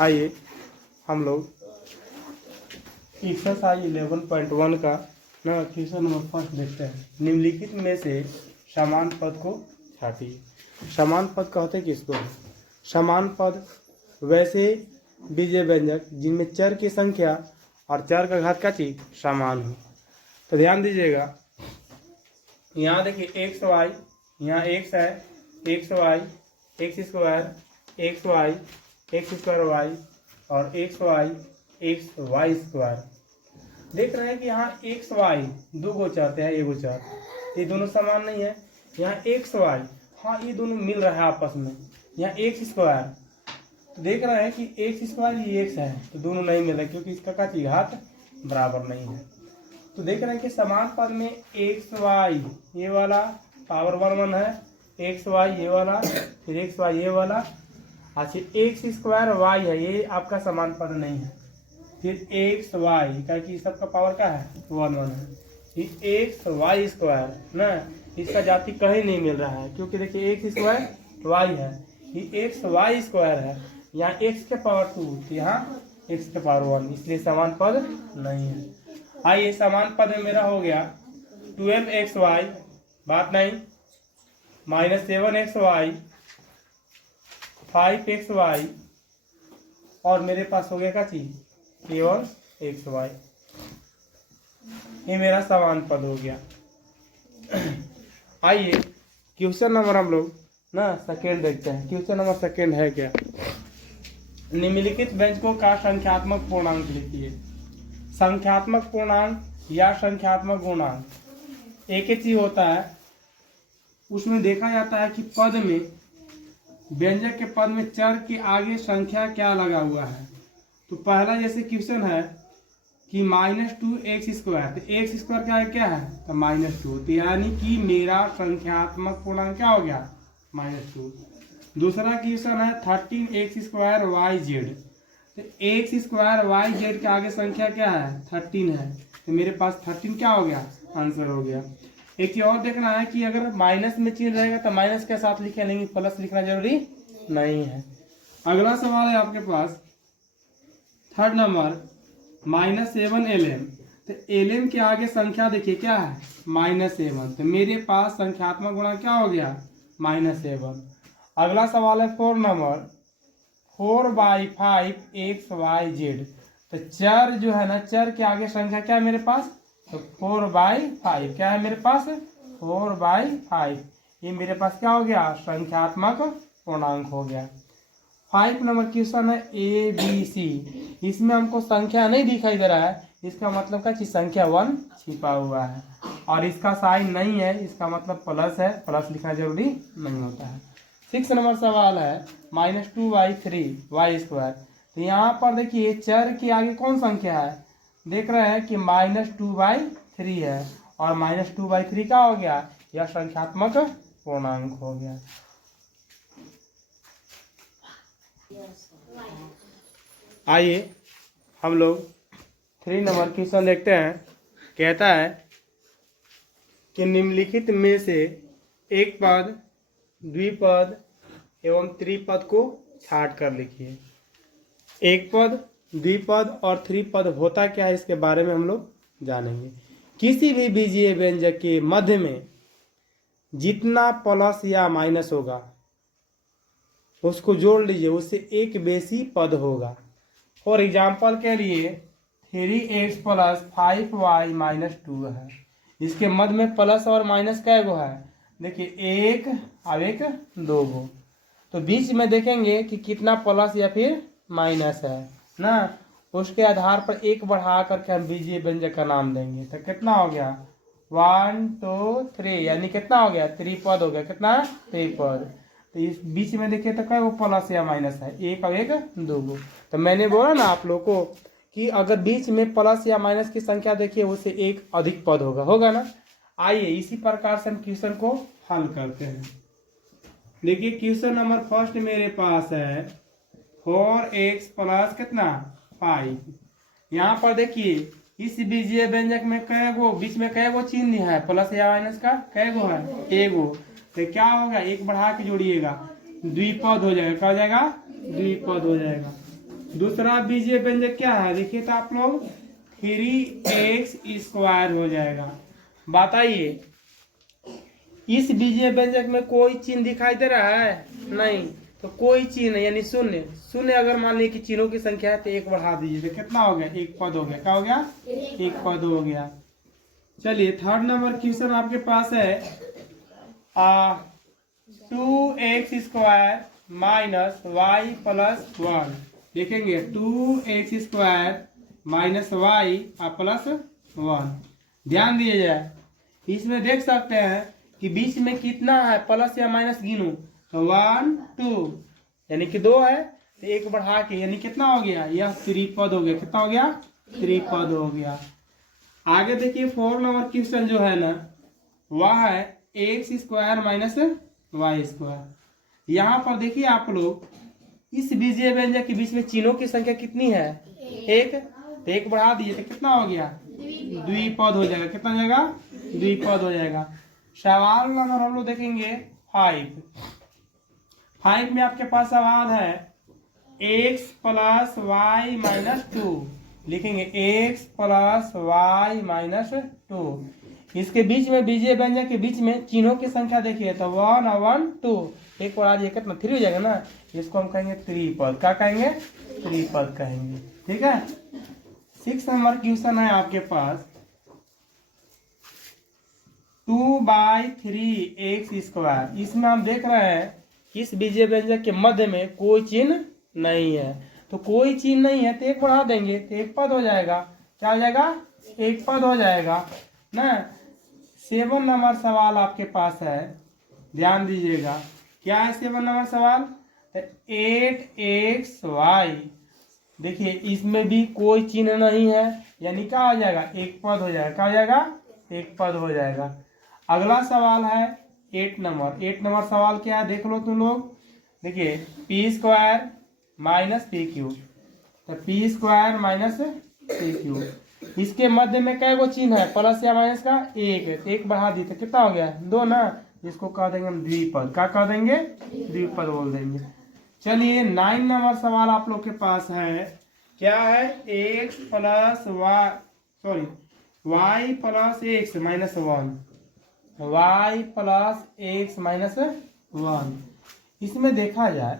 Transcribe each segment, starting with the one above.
आइए हम लोग एक्सरसाइज 11.1 का ना क्वेश्चन नंबर फर्स्ट देखते हैं। निम्नलिखित में से समान पद को छाटिए। समान पद कहते किसको है? समान पद वैसे बीजीय व्यंजक जिनमें चर की संख्या और चर का घात का चीज समान हो। तो ध्यान दीजिएगा, यहाँ देखिए एक्स वाई, यहाँ एक्स है, X Y, X square, X Y, X square Y और X Y, X Y square. देख रहे हैं कि यहाँ एक्स वाई दो गो चर है, एगो चर, ये दोनों समान नहीं है। यहाँ एक्स वाई, हाँ ये दोनों मिल रहा है आपस में। यहाँ एक्स स्क्वायर, तो देख रहे हैं कि एक्स स्क्वायर ये एक्स है, तो दोनों नहीं मिल रहा क्योंकि इसका का घात बराबर नहीं है। तो देख रहे हैं कि समान पद में एक्स वाई ये वाला पावर 1 है, एक्स वाई ये वाला, फिर एक्स वाई ये वाला, अच्छा एक्स स्क्वायर वाई है, ये आपका समान पद नहीं है। फिर एक्स वाई का कि सबका पावर क्या है 1 है। ये एक्स वाई स्क्वायर ना, इसका जाति कहीं नहीं मिल रहा है क्योंकि देखिए एक्स स्क्वायर वाई है, ये एक्स वाई स्क्वायर है, यहाँ एक्स के पावर 2, यहाँ एक्स के पावर 1, इसलिए समान पद नहीं है। आइए समान पद में मेरा हो गया 12xy, बात नहीं, -7xy, 5xy और मेरे पास हो गया क्या चीज केवल xy। ये मेरा समान पद हो गया। आइए क्वेश्चन नंबर हम लोग ना सेकेंड देखते हैं। क्वेश्चन नंबर सेकेंड है क्या? निम्नलिखित व्यंजकों का संख्यात्मक पूर्णांक लिखिए। संख्यात्मक पूर्णांक या संख्यात्मक गुणांक एक ही चीज होता है, उसमें देखा जाता है कि पद में, व्यंजक के पद में चर के आगे संख्या क्या लगा हुआ है। तो पहला जैसे क्वेश्चन है कि -2x स्क्वायर, तो एक्स स्क्वायर क्या है तो -2, तो यानी कि मेरा संख्यात्मक पूर्णांक क्या हो गया -2। दूसरा क्वेश्चन है 13x स्क्वायर वाई जेड, तो एक्स स्क्वायर वाई जेड के आगे संख्या क्या है 13 है, तो मेरे पास 13 क्या हो गया आंसर हो गया। एक चीज और देखना है कि अगर माइनस में चिन्ह रहेगा तो माइनस के साथ लिखे, लेकिन प्लस लिखना जरूरी नहीं है। अगला सवाल है आपके पास थर्ड नंबर -7lm, तो lm के आगे संख्या देखिए क्या है -7, तो मेरे पास संख्यात्मक गुणा क्या हो गया -7। अगला सवाल है 4 नंबर 4/5 xyz, तो चर जो है ना, चर के आगे संख्या क्या है मेरे पास तो 4/5, क्या है मेरे पास 4/5, ये मेरे पास क्या हो गया संख्यात्मक पूर्णांक हो गया। 5 नंबर क्वेश्चन है ABC, इसमें हमको संख्या नहीं दिखाई दे रहा है, इसका मतलब क्या चीज संख्या 1 छिपा हुआ है और इसका साइन नहीं है, इसका मतलब प्लस है, प्लस लिखना जरूरी नहीं होता है। 6 नंबर सवाल है -2/3 स्क्वायर, तो यहाँ पर देखिए चर के आगे कौन संख्या है, देख रहे हैं कि -2/3 है और -2/3 क्या हो गया, यह संख्यात्मक पूर्णांक हो गया। आइए हम लोग 3 नंबर क्वेश्चन देखते हैं। कहता है कि निम्नलिखित में से एक पद, द्विपद एवं त्रिपद को छाट कर लिखिए। एक पद, द्विपद और त्रिपद होता क्या है, इसके बारे में हम लोग जानेंगे। किसी भी बीजीय व्यंजक के मध्य में जितना प्लस या माइनस होगा उसको जोड़ लीजिए, उससे एक बेसी पद होगा। फॉर एग्जाम्पल के लिए 3x + 5y - 2 है, इसके मध्य में प्लस और माइनस कै गो है, देखिए एक और एक दो गो, तो बीच में देखेंगे कि कितना प्लस या फिर माइनस है ना, उसके आधार पर एक बढ़ा करके हम बीजीय व्यंजक का नाम देंगे। तो कितना हो गया 1 2 3, यानी कितना हो गया त्रिपद हो गया, कितना त्रिपद। तो इस बीच में देखिए तो क्या वो प्लस या माइनस है, एक और एक दो गो। तो मैंने बोला ना आप लोग को कि अगर बीच में प्लस या माइनस की संख्या देखिए उससे एक अधिक पद होगा ना। आइए इसी प्रकार से हम क्वेश्चन को हल करते हैं। देखिए क्वेश्चन नंबर फर्स्ट मेरे पास है 4x + कितना 5। यहाँ पर देखिए इस बीजीय व्यंजक में कै गो, बीच में कै गो चिन्ह है प्लस या माइनस का, कै गो है एगो, तो क्या होगा एक बढ़ा के जोड़िएगा द्विपद हो जाएगा। क्या हो जाएगा? द्विपद हो जाएगा। दूसरा बीजीय व्यंजक क्या है देखिए तो आप लोग 3x² हो जाएगा। बताइए इस बीजीय व्यंजक में कोई चिन्ह दिखाई दे रहा है? नहीं, तो कोई चिन्ह यानी शून्य। शून्य अगर मान लीजिए कि चिन्हों की संख्या है तो एक बढ़ा दीजिए तो कितना हो गया? एक पद हो गया। क्या हो गया? एक पद हो गया। चलिए थर्ड नंबर क्वेश्चन आपके पास है 2x² माइनस वाई प्लस 1। देखेंगे 2x² माइनस वाई प्लस 1। ध्यान दिए जाए, इसमें देख सकते हैं कि बीच में कितना है, प्लस या माइनस गिनूं तो 1 2 यानी कि 2 है तो एक बढ़ा के यानी कितना हो गया? यह त्रिपद हो गया। कितना हो गया? त्रिपद हो गया। आगे देखिए 4 नंबर क्वेश्चन जो है ना वह है x² माइनस y²। यहाँ पर देखिए आप लोग इस बीजीय व्यंजक के बीच में चिन्हों की संख्या कितनी है? एक। तो एक बढ़ा दिए तो कितना हो गया? द्विपद हो जाएगा। कितना हो जाएगा? द्विपद हो जाएगा। सवाल नंबर हम लोग देखेंगे 5 में आपके पास सवाल है x प्लस वाई माइनस 2। लिखेंगे x प्लस वाई माइनस 2। इसके बीच में बीजीय व्यंजक के बीच में चिन्हों की संख्या देखिए तो 1 और 1 2 एक बढ़ा दिए कितना? 3 हो जाएगा ना। इसको हम कहेंगे त्रिपद। क्या कहेंगे? त्रिपद कहेंगे। ठीक है। 6 नंबर क्वेश्चन है आपके पास 2/3x²। इसमें हम देख रहे हैं इस बीजीय व्यंजक के मध्य में कोई चिन्ह नहीं है। तो कोई चिन्ह नहीं है तो एक बढ़ा देंगे तो एक पद हो जाएगा। क्या हो जाएगा? एक पद हो जाएगा ना। 7 नंबर सवाल आपके पास है, ध्यान दीजिएगा। क्या है 7 नंबर सवाल? 8xy। देखिए इसमें भी कोई चिन्ह नहीं है यानी क्या हो जाएगा? एक पद हो जाएगा। क्या हो जाएगा? एक पद हो जाएगा। अगला सवाल है 8 नंबर। 8 नंबर सवाल क्या है देख लो तुम लोग। देखिए p² माइनस p³ तो p² माइनस p³। इसके मध्य में क्या गो चिन्ह है? प्लस या माइनस का? एक है तो एक बढ़ा दी तो कितना हो गया? 2 ना। इसको कह देंगे हम द्विपद। क्या कह देंगे? द्विपद बोल देंगे। चलिए 9 नंबर सवाल आप लोग के पास है। क्या है? x plus y y plus x minus 1। y plus x minus 1। इसमें देखा जाए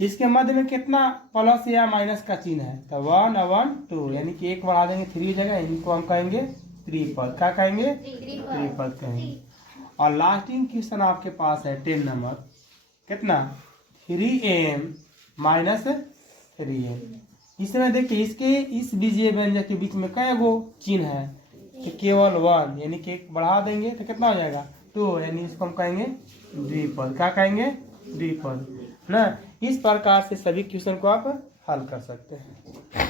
इसके मध्य में कितना प्लस या माइनस का चिन्ह है तो 1 और 1 2 यानी कि एक बढ़ा देंगे 3 जगह। इनको हम कहेंगे त्रिपद। क्या कहेंगे? त्रिपद कहेंगे। और लास्टिंग क्वेश्चन आपके पास है 10 नंबर। कितना? 3m minus 3m। इसमें देखिए इसके इस बीजीय व्यंजक के बीच में कई गो चिन्ह है तो केवल 1 यानी कि एक बढ़ा देंगे तो कितना हो जाएगा? 2 यानी इसको हम कहेंगे द्विपद। क्या कहेंगे? द्विपद ना। इस प्रकार से सभी क्वेश्चन को आप हल कर सकते हैं।